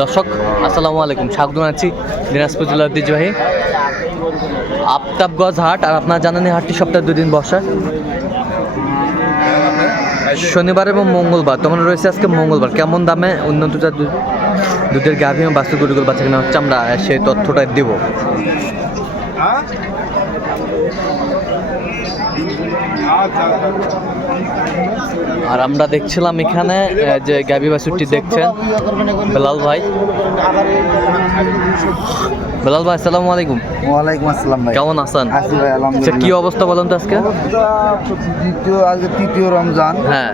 দর্শক আসসালামু আলাইকুম, স্বাগত জানাচ্ছি দিনাজপুর জেলার ঐতিহ্যবাহী আফতাবগঞ্জ হাট। আর আপনারা জানেন এই হাটটি সপ্তাহে 2 দিন বসে, শনিবার এবং মঙ্গলবার। তোমার রয়েছে আজকে মঙ্গলবার। কেমন দামে উন্নত দুধের গাভী এবং বাস্তু গরুগুলো বাচ্চা কেনা হচ্ছে, আমরা সেই তথ্যটা দেব। আর আমরা দেখছিলাম এখানে যে গাভী বাছুরটি দেখছেন বেলাল ভাই। বেলাল ভাই আসসালামু আলাইকুম। ওয়ালাইকুম আসসালাম ভাই, কেমন আছেন? আছি ভাই আচ্ছা, আলহামদুলিল্লাহ। কি অবস্থা বলেন তো আজকে? আজকে তৃতীয় রমজান, হ্যাঁ,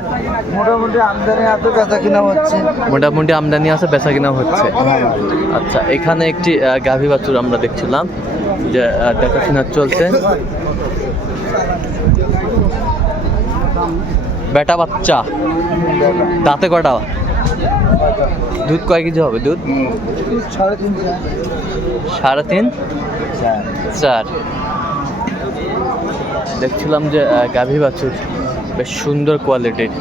মোটামুটি আমদানি আছে, বেচা কিনা হচ্ছে। মোটামুটি আমদানি আছে, বেচা কিনা হচ্ছে। আচ্ছা, এখানে একটি গাভী বাছুর আমরা দেখছিলাম যে দেখাশোনা চলছে। বেটা বাচ্চা, দাঁতে কটা? দুধ কয় কেজি হবে? দুধ 3.5 4। দেখছিলাম যে গাভী বাছুর বেশ সুন্দর কোয়ালিটির।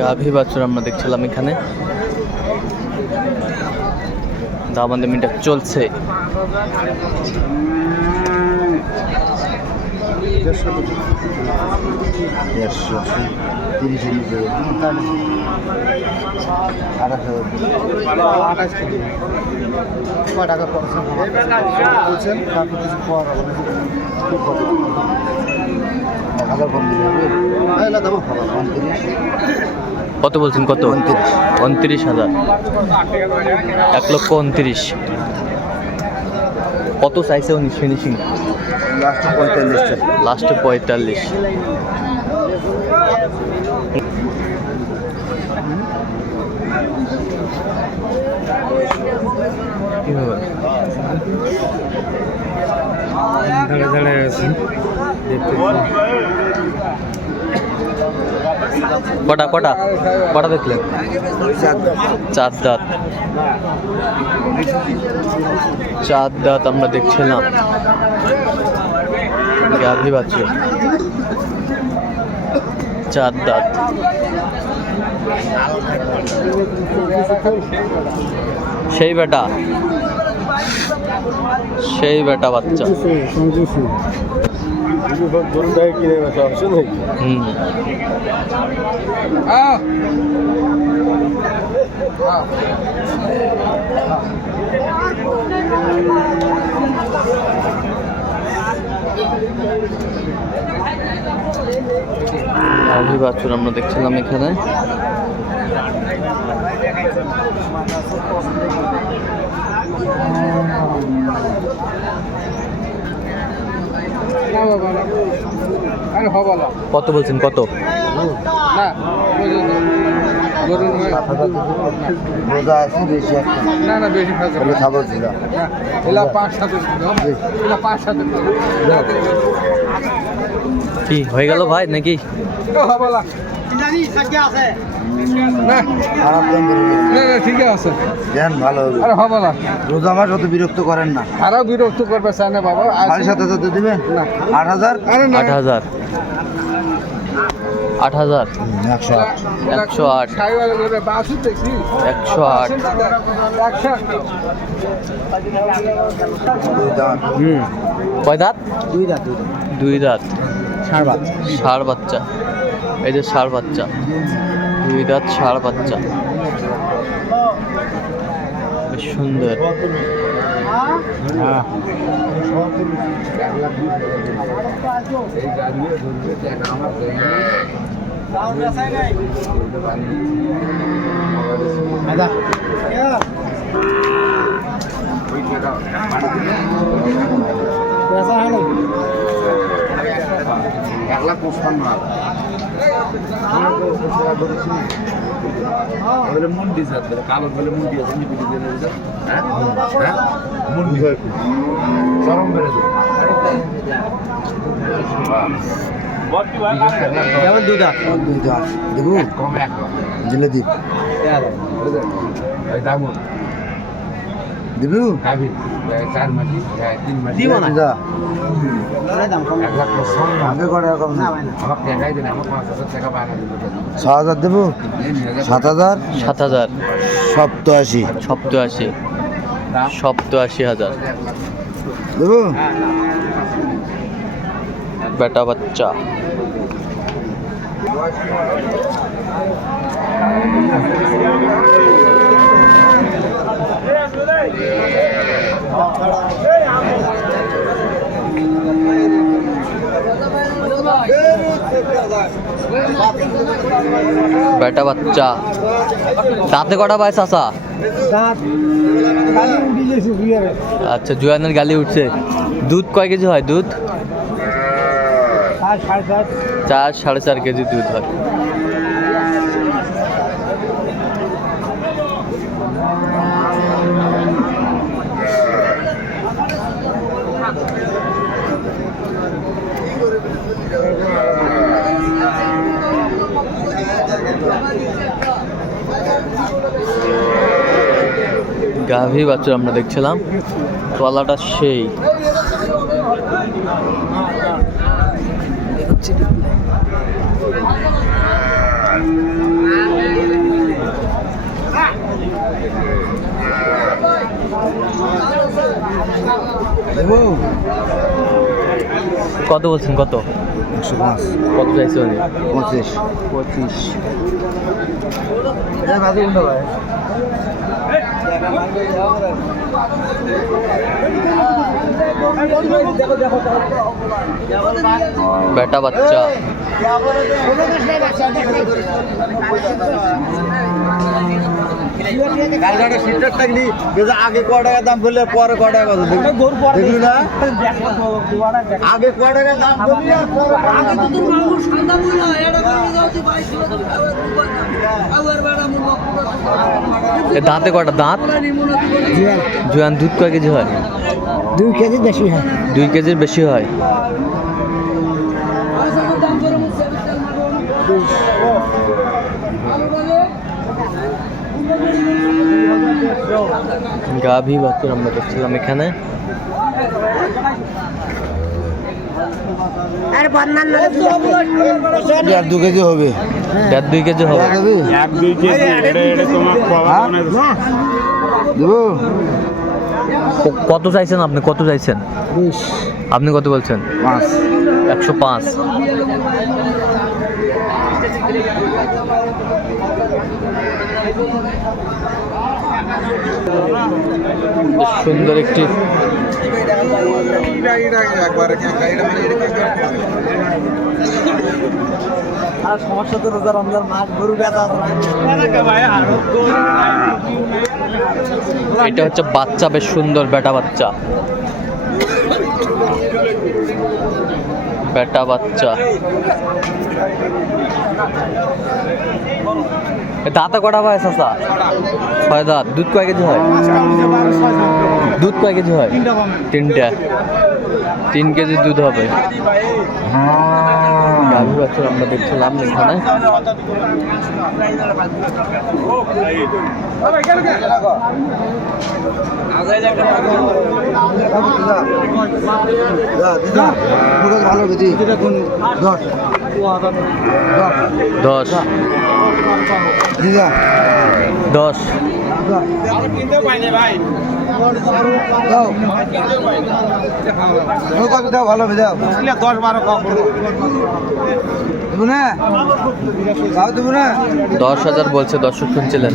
গাভী বাছুর আমরা দেখছিলাম এখানে, দামান্দি মিনিট চলছে। কত বলছেন? কত? 29,000। 1,29,000। কত চাইছে উনি ফিনিশিং? লাস্টে 45। কটা কটা কটা দেখলেন? 4 দাঁত। 4 দাঁত আমরা দেখছিলাম গাভী বাছুর, 4 দাঁত। সেই বেটা, সেই বেটা বাচ্চা। গাভী বাছুর আমরা দেখছিলাম এখানে। কত বলছেন? কত? কি হয়ে গেল ভাই নাকি? ঠিক আছে, ভালো রোজা মাস অত বিরক্ত করেন না। আরো বিরক্ত করবে চায় না বাবা। 7,500 দিবেন? 8,000। 8,000। 8,000। 108। 108। 108। কয় দাঁত? 2 দাঁত। 2 দাঁত। ষাঁড় বাচ্চা। এই যে ষাঁড় বাচ্চা, 2 দাঁত ষাঁড় বাচ্চা, বেশ সুন্দর। पैसा है नहीं। মুন্ডি কালো বলে মুন্ডি আছে মুন্ডি চরম বেড়ে দুইটা দেবো কমে দিলে দিব দিবু চার মাটি তিন মাটি দিব না আগে করে কম না আমাকে দেখাই দেন আমার 5,000 টাকা বাড়া দিতে 6,000 দেবো 7,000 7,000 87 87 87,000 দেবো বেটা বাচ্চা বেটা বাচ্চা দাঁতে কটা পায় চাচা? আচ্ছা জুয়ানের গালি উঠছে। দুধ কয় কেজি হয়? দুধ 4-4.5 কেজি দুধ হয়। গাভী বাছুর আমরা দেখছিলাম, তলাটা সেই কত বলছেন? কত? 105 কত চাইছে উনি? 25 এটা বাজে উন্ডা ভাই বেটা বাচ্চা আগে ক টাকা দাম বললে পরে ক টাকা দেখলি না আগে ক টাকা দাম বললি দাঁতে কটা দাঁত? জুয়ান দুধ কয় কেজি হয়? 2 কেজি বেশি হয় 2 কেজির বেশি হয়। গাভী বাছুর আমরা দেখছিলাম এখানে। আর 2 কেজি হবে 1.5-2 কেজি হবে। 1-2 কেজি এটা তোমার দেবো কত চাইছেন আপনি? কত চাইছেন? 20 আপনি কত বলছেন? 105। সুন্দর একটি সমস্যা তো রোজা রমজান মাছ গরু বেচা এটা হচ্ছে বাচ্চা, বেশ সুন্দর বেটা বাচ্চা। বেটা বাচ্চা দাঁতে কটা পায় চাচা? 6 দাঁত। দুধ কয় কেজি হয়? দুধ কয় কেজি হয়? 3টা। 3 কেজি দুধ হবে। গাভী বাছুর আমরা দেখছিলাম এখানে। ভালো বেশি 10 10 ভালো বেজাও 10,000 বলছে, দর্শক শুনছিলেন।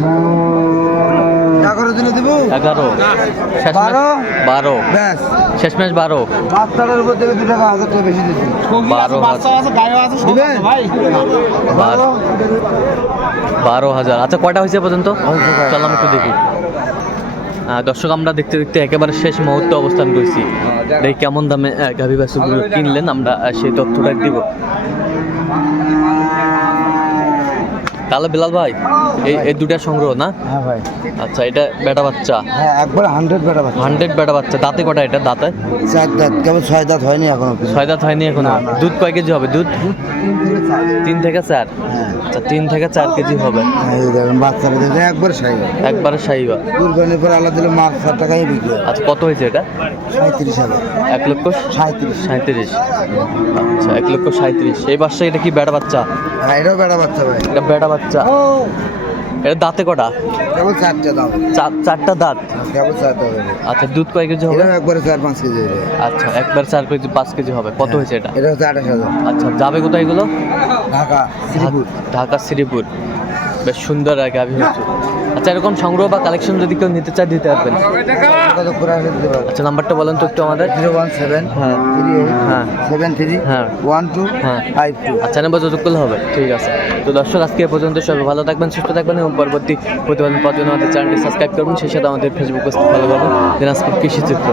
11 দিলে দেবো 11 12 ব্যাস শেষমেশ 12 বাচ্চাটার উপর থেকে 2 টাকা 1000 টাকা বেশি দিচ্ছি 12,000। আচ্ছা কয়টা হয়েছে পর্যন্ত? চল আমি একটু দেখি। দর্শক আমরা দেখতে দেখতে একেবারে শেষ মুহূর্তে অবস্থান করছি। দেখি কেমন দামে গাভী বাছুরগুলো কিনলেন, আমরা সেই তথ্যটা দিব। তাহলে বিলাল ভাই এই দুটা সংগ্রহ না? হ্যাঁ ভাই। আচ্ছা, এটা বেটা বাচ্চা? হ্যাঁ, একবার 100 বেটা বাচ্চা। 100 বেটা বাচ্চা। দাঁতে কটা এটা? দাঁতে 4 দাঁত, কেবল 6 দাঁত হয়নি এখনো। 6 দাঁত হয়নি এখনো। দুধ কয় কেজি হবে? দুধ 3 থেকে 4। হ্যাঁ, আচ্ছা, 3 থেকে 4 কেজি হবে। এই দেখেন বাচ্চারা দেখেন একবার সাইজ। একবারে সাইবা। কুরবানির পর আল্লাহ দিলে মাছ 4 টাকায় বিক্রি হয়। আচ্ছা, কত হয়েছে এটা? 37,000। 1,37,000। আচ্ছা, 1,37,000। এই বাচ্চা এটা কি বেটা বাচ্চা? হ্যাঁ, এটাও বেটা বাচ্চা ভাই। এটা বেটা বাচ্চা। এটা দাঁতে কটা? কেবল 4টা দাম। 4টা দাঁত। কেবল 4টা হবে। আচ্ছা, দুধ কয় কেজি হবে? এটাও একবারে 4-5 কেজি হবে। আচ্ছা, একবার 4 কেজি 5 কেজি হবে। কত হয়েছে এটা? এটা হচ্ছে 28,000। আচ্ছা, যাবে কোথায় এগুলো? ঢাকা শ্রীপুর। ঢাকা শ্রীপুর। বেশ সুন্দর আর গাভী হচ্ছে। আচ্ছা, এরকম সংগ্রহ বা কালেকশন যদি কেউ নিতে চায় দিতে পারবেন। কত করে আসে দিতে পারবো? আচ্ছা, নাম্বারটা বলেন তো একটু আমাদের। 017 হ্যাঁ 38 হ্যাঁ 73 হ্যাঁ 12 হ্যাঁ 52। আচ্ছা, নাম্বার যোগাযোগ করলে হবে। ঠিক আছে। তো দর্শক, আজকে এ পর্যন্ত। সবাই ভালো থাকবেন, সুস্থ থাকবেন এবং পরবর্তী প্রতিবেদন পাওয়ার জন্য আমাদের চ্যানেলটি সাবস্ক্রাইব করবেন। সেই সাথে আমাদের ফেসবুক পেজ ফলো করবেন, দিনাজপুর কৃষি চিত্র।